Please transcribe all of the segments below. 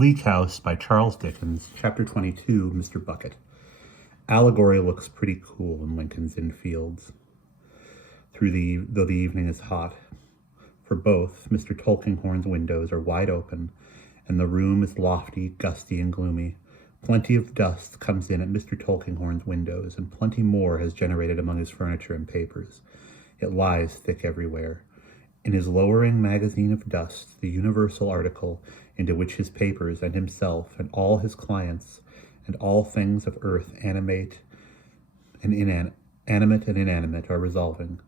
Bleak House by Charles Dickens, Chapter 22, Mr. Bucket. Allegory looks pretty cool in Lincoln's Inn Fields, though the evening is hot. For both, Mr. Tulkinghorn's windows are wide open, and the room is lofty, gusty, and gloomy. Plenty of dust comes in at Mr. Tulkinghorn's windows, and plenty more has generated among his furniture and papers. It lies thick everywhere. In his lowering magazine of dust, the universal article into which his papers and himself and all his clients and all things of earth animate and inanimate are resolving,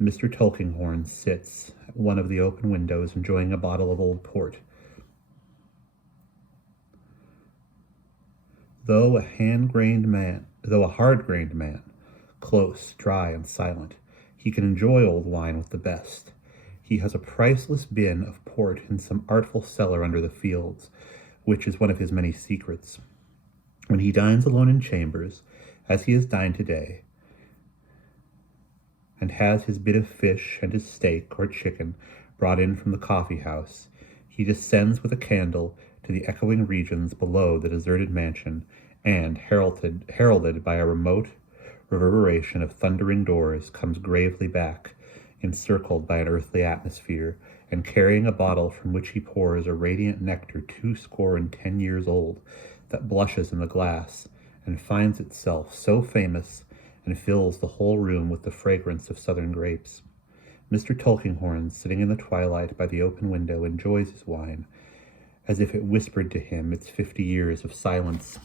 Mr. Tulkinghorn sits at one of the open windows enjoying a bottle of old port. Though a hard-grained man, close, dry, and silent, he can enjoy old wine with the best. He has a priceless bin of port in some artful cellar under the fields, which is one of his many secrets. When he dines alone in chambers, as he has dined today, and has his bit of fish and his steak or chicken brought in from the coffee-house, he descends with a candle to the echoing regions below the deserted mansion, and, heralded by a remote reverberation of thundering doors, comes gravely back, encircled by an earthly atmosphere, and carrying a bottle from which he pours a radiant nectar 80 years old, that blushes in the glass, and finds itself so famous, and fills the whole room with the fragrance of southern grapes. Mr. Tulkinghorn, sitting in the twilight by the open window, enjoys his wine, as if it whispered to him its 50 years of silence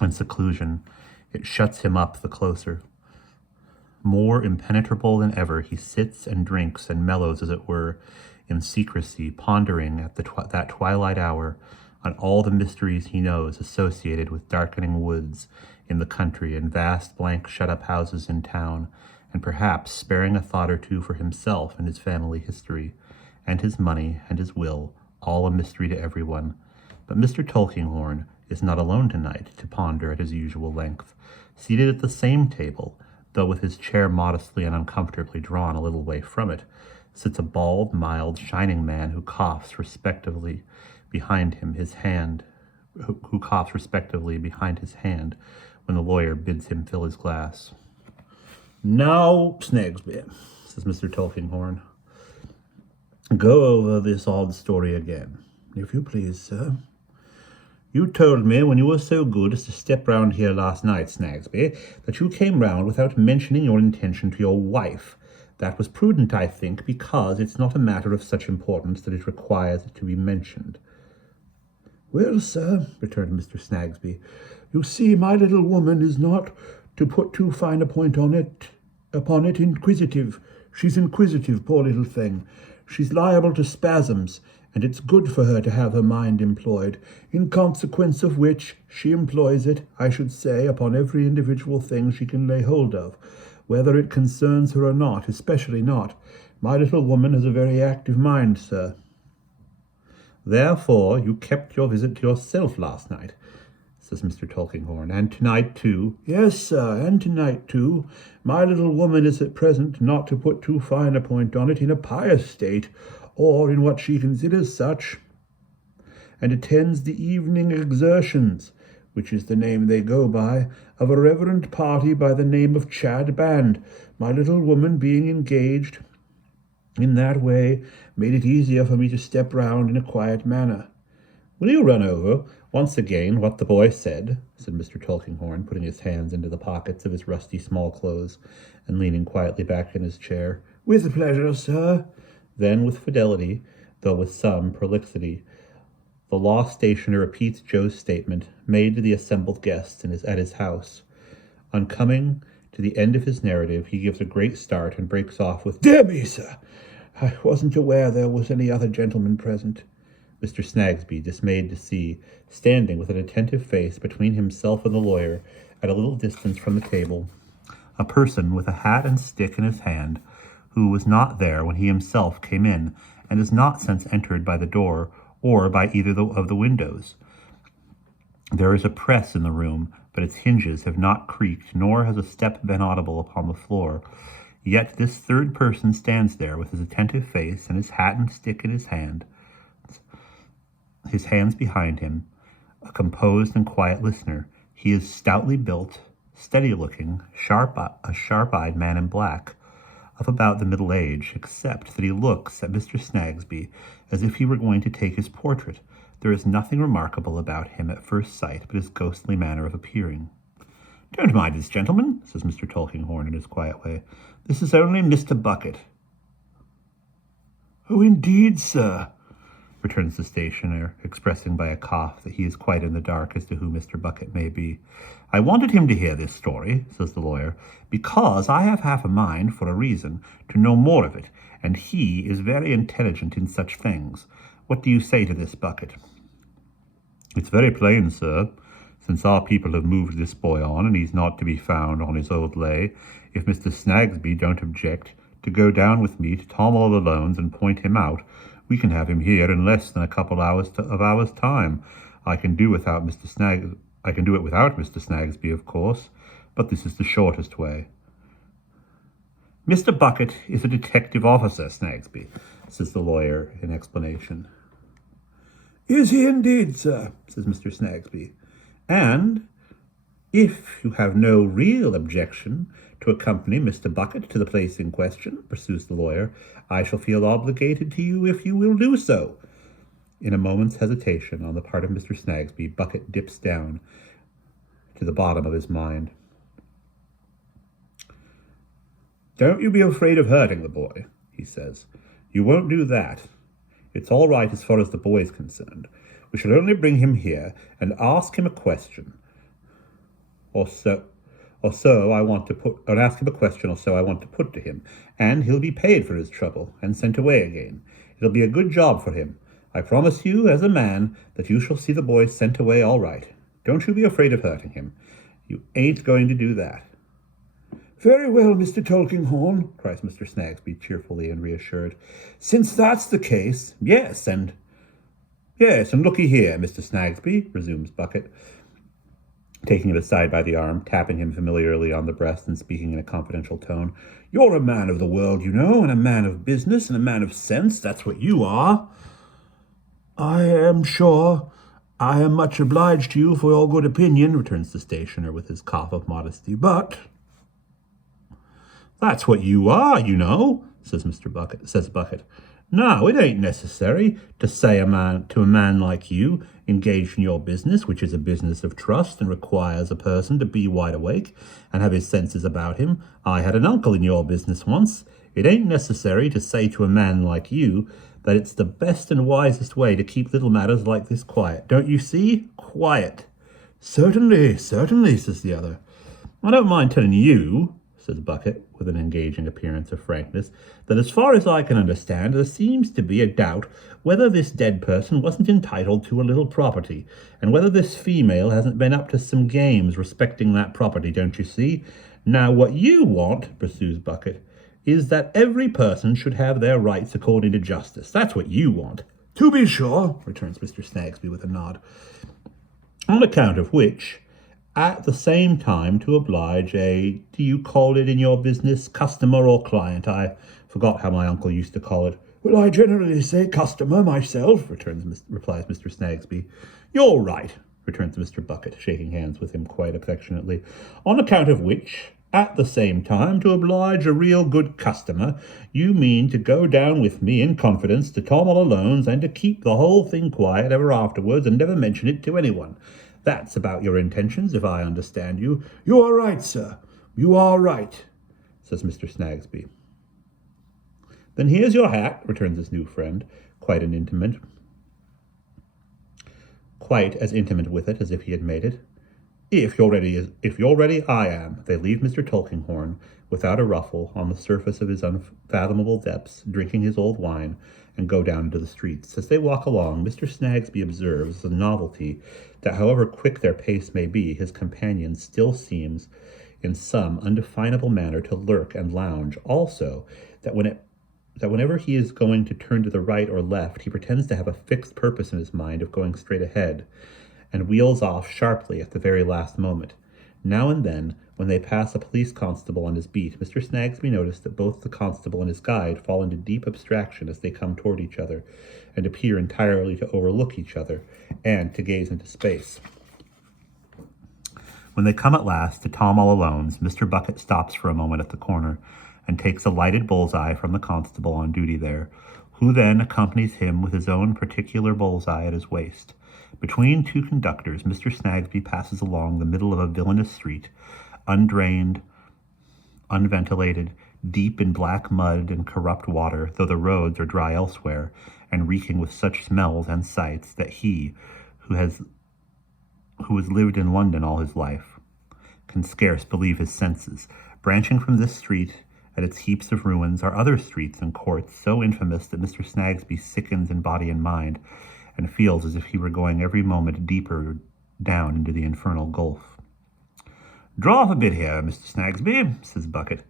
and seclusion. It shuts him up the closer. More impenetrable than ever, he sits and drinks and mellows, as it were, in secrecy, pondering at that twilight hour on all the mysteries he knows associated with darkening woods in the country and vast blank shut-up houses in town, and perhaps sparing a thought or two for himself and his family history, and his money and his will, all a mystery to everyone. But Mr. Tulkinghorn is not alone tonight to ponder at his usual length. Seated at the same table, though with his chair modestly and uncomfortably drawn a little way from it, sits a bald, mild, shining man who coughs respectively behind his hand when the lawyer bids him fill his glass. "Now, Snagsby," says Mr. Tulkinghorn, "go over this odd story again, if you please, sir. You told me when you were so good as to step round here last night, Snagsby, that you came round without mentioning your intention to your wife. That was prudent, I think, because it's not a matter of such importance that it requires it to be mentioned." "Well, sir," returned Mr. Snagsby, "you see, my little woman is not, to put too fine a point upon it, inquisitive. She's inquisitive, poor little thing. She's liable to spasms, and it's good for her to have her mind employed, in consequence of which she employs it, I should say, upon every individual thing she can lay hold of, whether it concerns her or not, especially not. My little woman has a very active mind, sir." "Therefore you kept your visit to yourself last night," says Mr. Tulkinghorn, "and tonight too?" "Yes, sir, and tonight too. My little woman is at present, not to put too fine a point on it, in a pious state, or in what she considers such, and attends the evening exertions, which is the name they go by, of a reverend party by the name of Chad Band. My little woman being engaged in that way made it easier for me to step round in a quiet manner." "Will you run over, once again, what the boy said?" said Mr. Tulkinghorn, putting his hands into the pockets of his rusty small clothes and leaning quietly back in his chair. "With pleasure, sir." Then, with fidelity, though with some prolixity, the law stationer repeats Joe's statement made to the assembled guests at his house. On coming to the end of his narrative, he gives a great start and breaks off with, "Dear me, sir, I wasn't aware there was any other gentleman present." Mr. Snagsby, dismayed to see, standing with an attentive face between himself and the lawyer, at a little distance from the table, a person with a hat and stick in his hand, who was not there when he himself came in, and has not since entered by the door or by either of the windows. There is a press in the room, but its hinges have not creaked, nor has a step been audible upon the floor. Yet this third person stands there with his attentive face and his hat and stick in his hand. his hands behind him, a composed and quiet listener. He is stoutly built, steady-looking, a sharp-eyed man in black, of about the middle age, except that he looks at Mr. Snagsby as if he were going to take his portrait. There is nothing remarkable about him at first sight but his ghostly manner of appearing. "Don't mind this gentleman," says Mr. Tulkinghorn in his quiet way. "This is only Mr. Bucket." "Oh, indeed, sir," returns the stationer, expressing by a cough that he is quite in the dark as to who Mr. Bucket may be. "I wanted him to hear this story," says the lawyer, "because I have half a mind, for a reason, to know more of it, and he is very intelligent in such things. What do you say to this, Bucket?" "It's very plain, sir. Since our people have moved this boy on, and he's not to be found on his old lay, if Mr. Snagsby don't object to go down with me to Tom all Alone's and point him out, we can have him here in less than a couple of hours' time. I can do it without Mr. Snagsby, of course, but this is the shortest way." "Mr. Bucket is a detective officer, Snagsby," says the lawyer in explanation. "Is he indeed, sir?" says Mr. Snagsby. "And if you have no real objection to accompany Mr. Bucket to the place in question," pursues the lawyer, "I shall feel obligated to you if you will do so." In a moment's hesitation on the part of Mr. Snagsby, Bucket dips down to the bottom of his mind. "Don't you be afraid of hurting the boy," he says. "You won't do that. It's all right as far as the boy is concerned. We shall only bring him here and ask him a question or so I want to put to him, and he'll be paid for his trouble and sent away again. It'll be a good job for him. I promise you, as a man, that you shall see the boy sent away all right. Don't you be afraid of hurting him. You ain't going to do that." "Very well, Mr. Tulkinghorn," cries Mr. Snagsby cheerfully and reassured. "Since that's the case, yes, and looky here, Mr. Snagsby," resumes Bucket, taking him aside by the arm, tapping him familiarly on the breast, and speaking in a confidential tone. "You're a man of the world, you know, and a man of business, and a man of sense. That's what you are." "I am sure I am much obliged to you for your good opinion," returns the stationer with his cough of modesty, "but—" "That's what you are, you know," says Bucket. "Now, it ain't necessary to say to a man like you, engaged in your business, which is a business of trust and requires a person to be wide awake and have his senses about him. I had an uncle in your business once. It ain't necessary to say to a man like you that it's the best and wisest way to keep little matters like this quiet. Don't you see? Quiet." Certainly, says the other. "I don't mind telling you," says Bucket, with an engaging appearance of frankness, "that as far as I can understand, there seems to be a doubt whether this dead person wasn't entitled to a little property, and whether this female hasn't been up to some games respecting that property, don't you see? Now, what you want," pursues Bucket, "is that every person should have their rights according to justice. That's what you want." "To be sure," returns Mr. Snagsby with a nod. "On account of which, at the same time, to oblige do you call it in your business customer or client? I forgot how my uncle used to call it." "Well, I generally say customer myself," replies Mr. Snagsby. "You're right," returns Mr. Bucket, shaking hands with him quite affectionately. "On account of which, at the same time, to oblige a real good customer, you mean to go down with me in confidence to Tom all Alone's and to keep the whole thing quiet ever afterwards and never mention it to anyone. That's about your intentions, if I understand you." "You are right, sir. You are right," says Mr. Snagsby. "Then here's your hat," returns his new friend, quite as intimate with it as if he had made it. If you're ready, I am." They leave Mr. Tulkinghorn without a ruffle on the surface of his unfathomable depths, drinking his old wine, and go down into the streets. As they walk along, Mr. Snagsby observes the novelty that, however quick their pace may be, his companion still seems, in some undefinable manner, to lurk and lounge. Also, that whenever he is going to turn to the right or left, he pretends to have a fixed purpose in his mind of going straight ahead, and wheels off sharply at the very last moment. Now and then, when they pass a police constable on his beat, Mr. Snagsby noticed that both the constable and his guide fall into deep abstraction as they come toward each other, and appear entirely to overlook each other and to gaze into space. When they come at last to Tom All Alone's, Mr. Bucket stops for a moment at the corner and takes a lighted bullseye from the constable on duty there, who then accompanies him with his own particular bullseye at his waist. Between two conductors, Mr. Snagsby passes along the middle of a villainous street, undrained, unventilated, deep in black mud and corrupt water, though the roads are dry elsewhere, and reeking with such smells and sights that he, who has lived in London all his life, can scarce believe his senses. Branching from this street at its heaps of ruins are other streets and courts so infamous that Mr. Snagsby sickens in body and mind, and feels as if he were going every moment deeper down into the infernal gulf. "Draw off a bit here, Mr. Snagsby," says Bucket,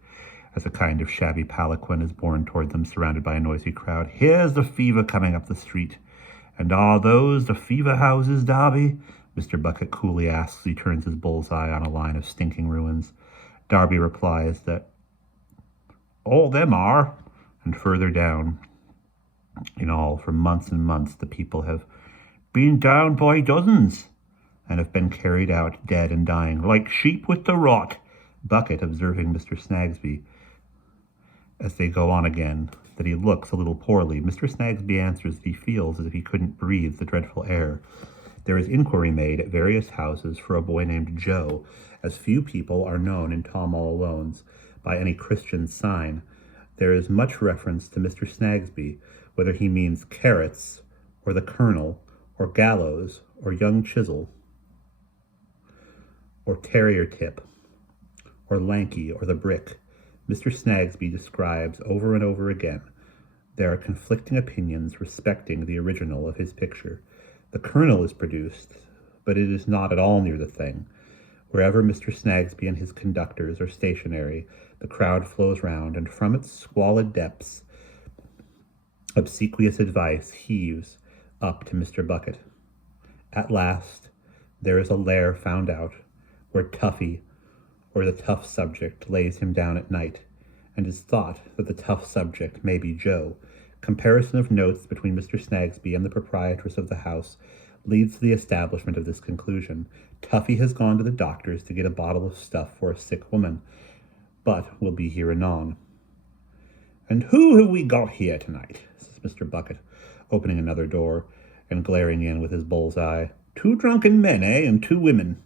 as a kind of shabby palanquin is borne toward them, surrounded by a noisy crowd. "Here's the fever coming up the street. And are those the fever houses, Darby?" Mr. Bucket coolly asks as he turns his bullseye on a line of stinking ruins. Darby replies that all them are, and further down, in all, for months and months, the people have been down by dozens, and have been carried out dead and dying, like sheep with the rot. Bucket, observing Mr. Snagsby as they go on again, that he looks a little poorly, Mr. Snagsby answers that he feels as if he couldn't breathe the dreadful air. There is inquiry made at various houses for a boy named Joe, as few people are known in Tom All Alone's by any Christian sign. There is much reference to Mr. Snagsby, whether he means Carrots, or the Colonel, or Gallows, or Young Chisel, or Terrier Tip, or Lanky, or the Brick. Mr. Snagsby describes over and over again. There are conflicting opinions respecting the original of his picture. The Colonel is produced, but it is not at all near the thing. Wherever Mr. Snagsby and his conductors are stationary, the crowd flows round, and from its squalid depths, obsequious advice heaves up to Mr. Bucket. At last, there is a lair found out, where Tuffy, or the tough subject, lays him down at night, and is thought that the tough subject may be Joe. Comparison of notes between Mr. Snagsby and the proprietress of the house leads to the establishment of this conclusion. Tuffy has gone to the doctor's to get a bottle of stuff for a sick woman, but will be here anon. "And who have we got here tonight?" says Mr. Bucket, opening another door and glaring in with his bull's-eye. "Two drunken men, eh, and two women.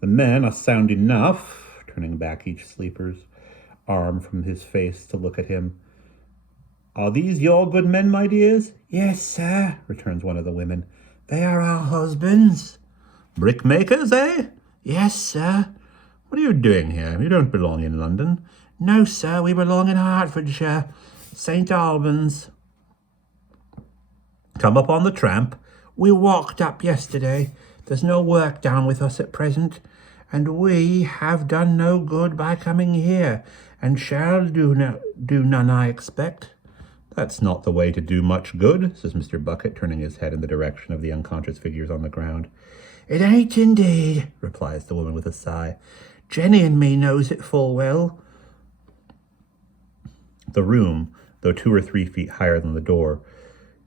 The men are sound enough," turning back each sleeper's arm from his face to look at him. "Are these your good men, my dears?" "Yes, sir," returns one of the women. "They are our husbands." "Brickmakers, eh?" "Yes, sir." "What are you doing here? You don't belong in London." "No, sir, we belong in Hertfordshire, St. Albans." "Come up on the tramp?" "We walked up yesterday. There's no work down with us at present, and we have done no good by coming here, and shall do none, I expect." "That's not the way to do much good," says Mr. Bucket, turning his head in the direction of the unconscious figures on the ground. "It ain't indeed," replies the woman with a sigh. "Jenny and me knows it full well." The room, though 2 or 3 feet higher than the door,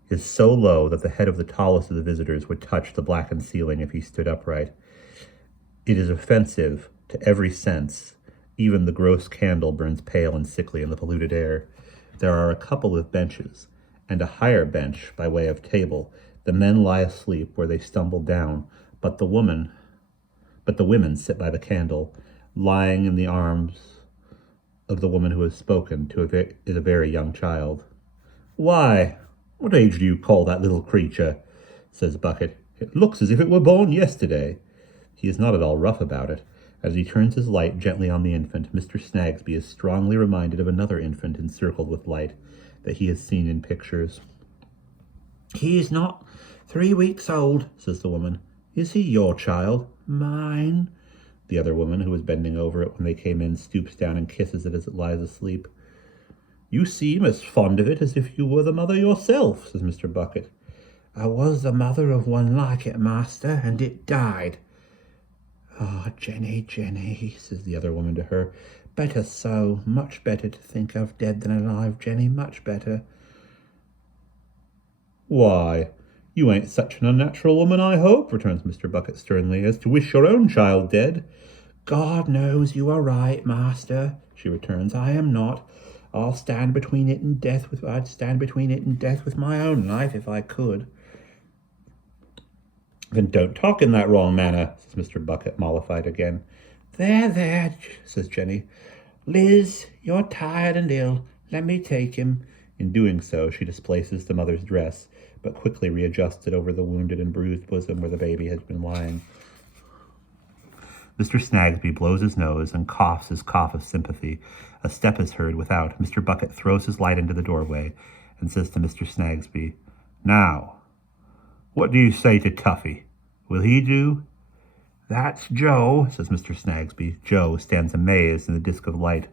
is so low that the head of the tallest of the visitors would touch the blackened ceiling if he stood upright. It is offensive to every sense. Even the gross candle burns pale and sickly in the polluted air. There are a couple of benches, and a higher bench by way of table. The men lie asleep where they stumbled down, but the women sit by the candle, lying in the arms of the woman who has spoken is a very young child. "Why, what age do you call that little creature?" says Bucket. "It looks as if it were born yesterday." He is not at all rough about it. As he turns his light gently on the infant, Mr. Snagsby is strongly reminded of another infant encircled with light that he has seen in pictures. "He is not 3 weeks old," says the woman. "Is he your child?" "Mine." The other woman, who was bending over it when they came in, stoops down and kisses it as it lies asleep. "You seem as fond of it as if you were the mother yourself," says Mr. Bucket. "I was the mother of one like it, master, and it died." "Ah, Jenny, Jenny," says the other woman to her. "Better so, much better to think of dead than alive, Jenny, much better." Why, you ain't such an unnatural woman, I hope, returns Mr. Bucket sternly, as to wish your own child dead. God knows you are right, master, she returns. I am not. I'd stand between it and death with my own life if I could. Then don't talk in that wrong manner, says Mr. Bucket, mollified again. There, says Jenny. Liz, you're tired and ill. Let me take him. In doing so, she displaces the mother's dress, but quickly readjusts it over the wounded and bruised bosom where the baby has been lying. Mr. Snagsby blows his nose and coughs his cough of sympathy. A step is heard without. Mr. Bucket throws his light into the doorway and says to Mr. Snagsby, Now, what do you say to Tuffy? Will he do? That's Joe, says Mr. Snagsby. Joe stands amazed in the disk of light,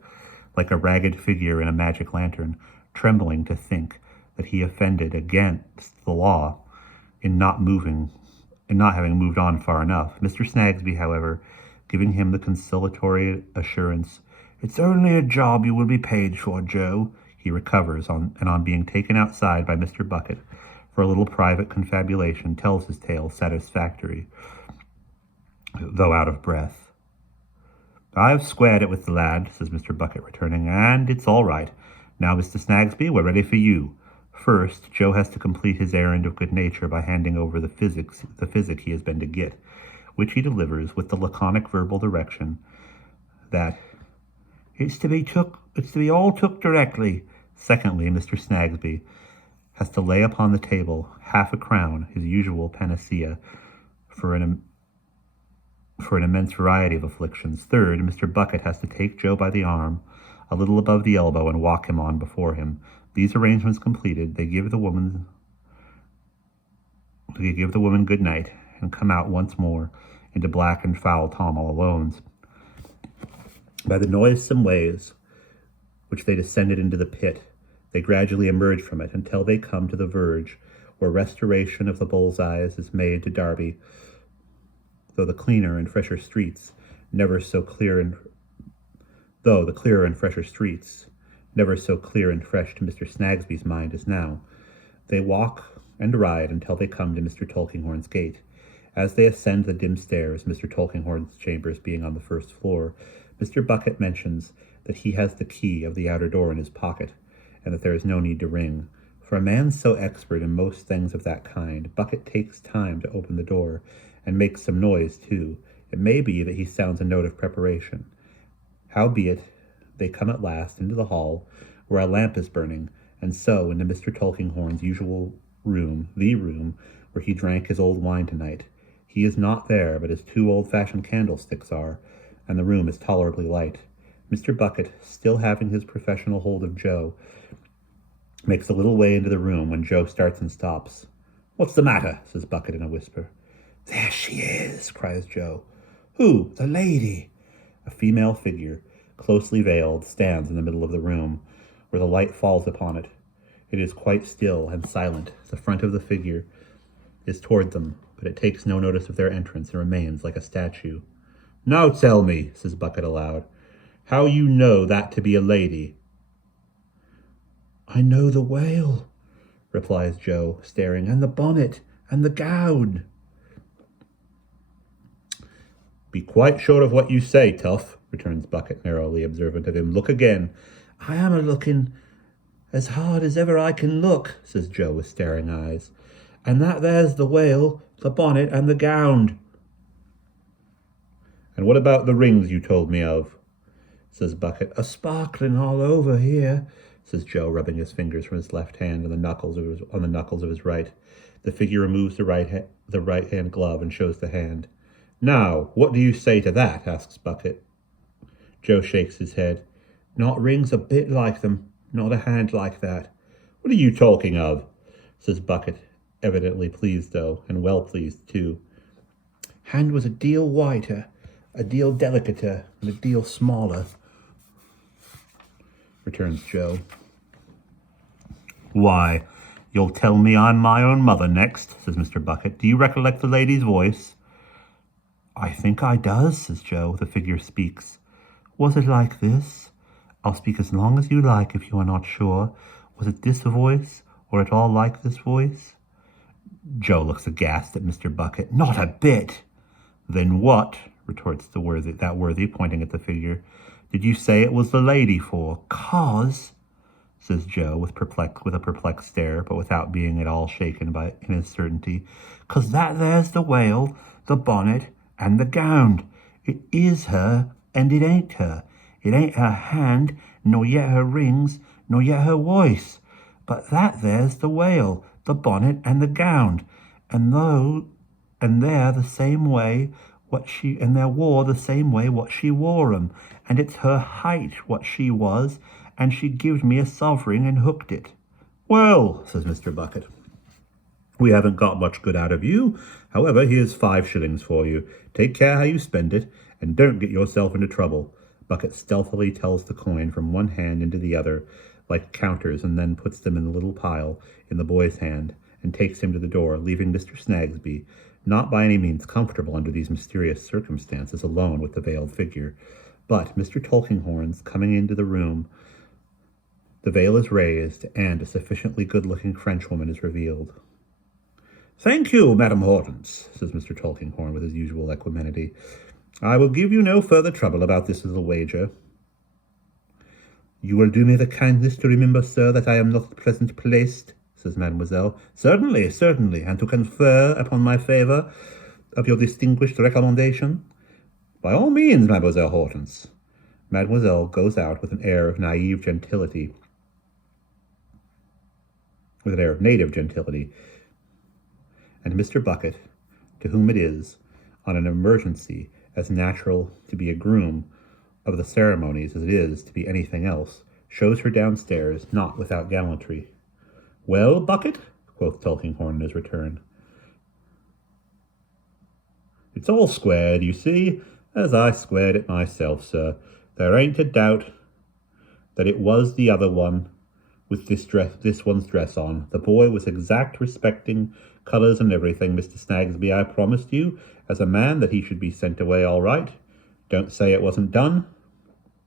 like a ragged figure in a magic lantern, trembling to think that he offended against the law in not having moved on far enough. Mr. Snagsby, however, giving him the consolatory assurance, It's only a job you will be paid for, Joe, he recovers, and on being taken outside by Mr. Bucket for a little private confabulation, tells his tale satisfactory, though out of breath. I've squared it with the lad, says Mr. Bucket, returning, and it's all right. Now, Mr. Snagsby, we're ready for you. First, Joe has to complete his errand of good nature by handing over the physic he has been to get, which he delivers with the laconic verbal direction that it's to be all took directly. Secondly, Mr. Snagsby has to lay upon the table half a crown, his usual panacea, for an immense variety of afflictions. Third, Mr. Bucket has to take Joe by the arm, a little above the elbow, and walk him on before him. These arrangements completed, they give the woman good night, and come out once more into black and foul Tom all Alone's. By the noisome ways which they descended into the pit, they gradually emerge from it until they come to the verge where restoration of the bull's eyes is made to Darby, though the clearer and fresher streets never so clear and fresh to Mr. Snagsby's mind as now. They walk and ride until they come to Mr. Tulkinghorn's gate. As they ascend the dim stairs, Mr. Tulkinghorn's chambers being on the first floor, Mr. Bucket mentions that he has the key of the outer door in his pocket, and that there is no need to ring. For a man so expert in most things of that kind, Bucket takes time to open the door, and makes some noise, too. It may be that he sounds a note of preparation. Howbeit, they come at last into the hall, where a lamp is burning, and so into Mr. Tulkinghorn's usual room, the room where he drank his old wine tonight. He is not there, but his 2 old-fashioned candlesticks are, and the room is tolerably light. Mr. Bucket, still having his professional hold of Joe, makes a little way into the room when Joe starts and stops. "What's the matter?" says Bucket in a whisper. "There she is," cries Joe. "Who?" "The lady." A female figure, closely veiled, stands in the middle of the room, where the light falls upon it. It is quite still and silent. The front of the figure is toward them, but it takes no notice of their entrance and remains like a statue. "Now tell me," says Bucket aloud, "how you know that to be a lady." "I know the wail," replies Joe, staring, "and the bonnet, and the gown." "Be quite sure of what you say, Tuff," returns Bucket, narrowly observant of him. "Look again." "I am a-looking as hard as ever I can look," says Joe with staring eyes. "And that there's the wail, the bonnet, and the gown." "And what about the rings you told me of?" says Bucket. "A sparkling all over here," says Joe, rubbing his fingers from his left hand on the knuckles of his right. The figure removes the right hand glove and shows the hand. "Now, what do you say to that?" asks Bucket. Joe shakes his head. "Not rings a bit like them, not a hand like that." "What are you talking of?" says Bucket, evidently pleased, though, and well pleased, too. "Hand was a deal whiter, a deal delicater, and a deal smaller," returns Joe. "Why, you'll tell me I'm my own mother next," says Mr. Bucket. "Do you recollect the lady's voice?" "I think I does," says Joe. The figure speaks. "Was it like this? I'll speak as long as you like if you are not sure. Was it this voice, or at all like this voice?" Joe looks aghast at Mr. Bucket. "Not a bit." "Then what," retorts that worthy, pointing at the figure, "did you say it was the lady for?" "'Cause," says Joe with a perplexed stare, but without being at all shaken in his certainty, "'cause that there's the whale, the bonnet, and the gownd. It is her, and it ain't her. It ain't her hand, nor yet her rings, nor yet her voice. But that there's the whale, the bonnet, and the gownd, and they're the same way they're wore the same way what she wore 'em, and it's her height what she was, and she gived me a sovereign and hooked it." "Well," says Mr. Bucket, "we haven't got much good out of you. However, here's 5 shillings for you. Take care how you spend it, and don't get yourself into trouble." Bucket stealthily tells the coin from one hand into the other, like counters, and then puts them in a little pile in the boy's hand, and takes him to the door, leaving Mr. Snagsby, not by any means comfortable under these mysterious circumstances, alone with the veiled figure. But Mr. Tulkinghorn's coming into the room. The veil is raised, and a sufficiently good-looking Frenchwoman is revealed. "Thank you, Madam Hortense," says Mr. Tulkinghorn with his usual equanimity. "I will give you no further trouble about this little wager." "You will do me the kindness to remember, sir, that I am not at present placed," says Mademoiselle. "Certainly, certainly, and to confer upon my favour of your distinguished recommendation." "By all means, Mademoiselle Hortense." Mademoiselle goes out with an air of native gentility, and Mr. Bucket, to whom it is, on an emergency, as natural to be a groom of the ceremonies as it is to be anything else, shows her downstairs, not without gallantry. "Well, Bucket?" quoth Tulkinghorn in his return. "It's all squared, you see, as I squared it myself, sir. There ain't a doubt that it was the other one with this one's dress on. The boy was exact respecting colours and everything, Mr. Snagsby. I promised you, as a man, that he should be sent away all right. Don't say it wasn't done."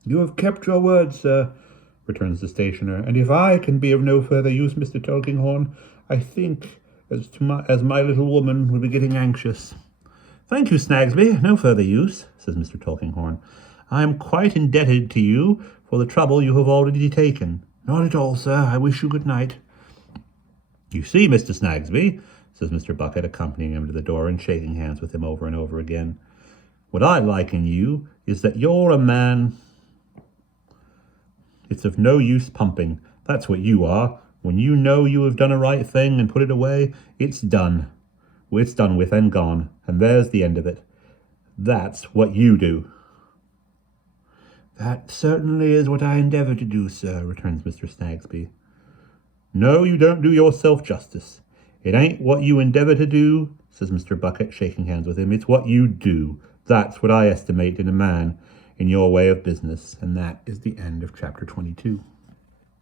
"You have kept your word, sir," returns the stationer, "and if I can be of no further use, Mr. Tulkinghorn, I think as my little woman will be getting anxious." "Thank you, Snagsby. No further use," says Mr. Tulkinghorn. "I am quite indebted to you for the trouble you have already taken." "Not at all, sir. I wish you good night." "You see, Mr. Snagsby," says Mr. Bucket, accompanying him to the door and shaking hands with him over and over again, "what I like in you is that you're a man. It's of no use pumping. That's what you are. When you know you have done a right thing and put it away, it's done. It's done with and gone, and there's the end of it. That's what you do." "That certainly is what I endeavour to do, sir," returns Mr. Snagsby. "No, you don't do yourself justice. It ain't what you endeavour to do," says Mr. Bucket, shaking hands with him. "It's what you do. That's what I estimate in a man in your way of business." And that is the end of chapter 22.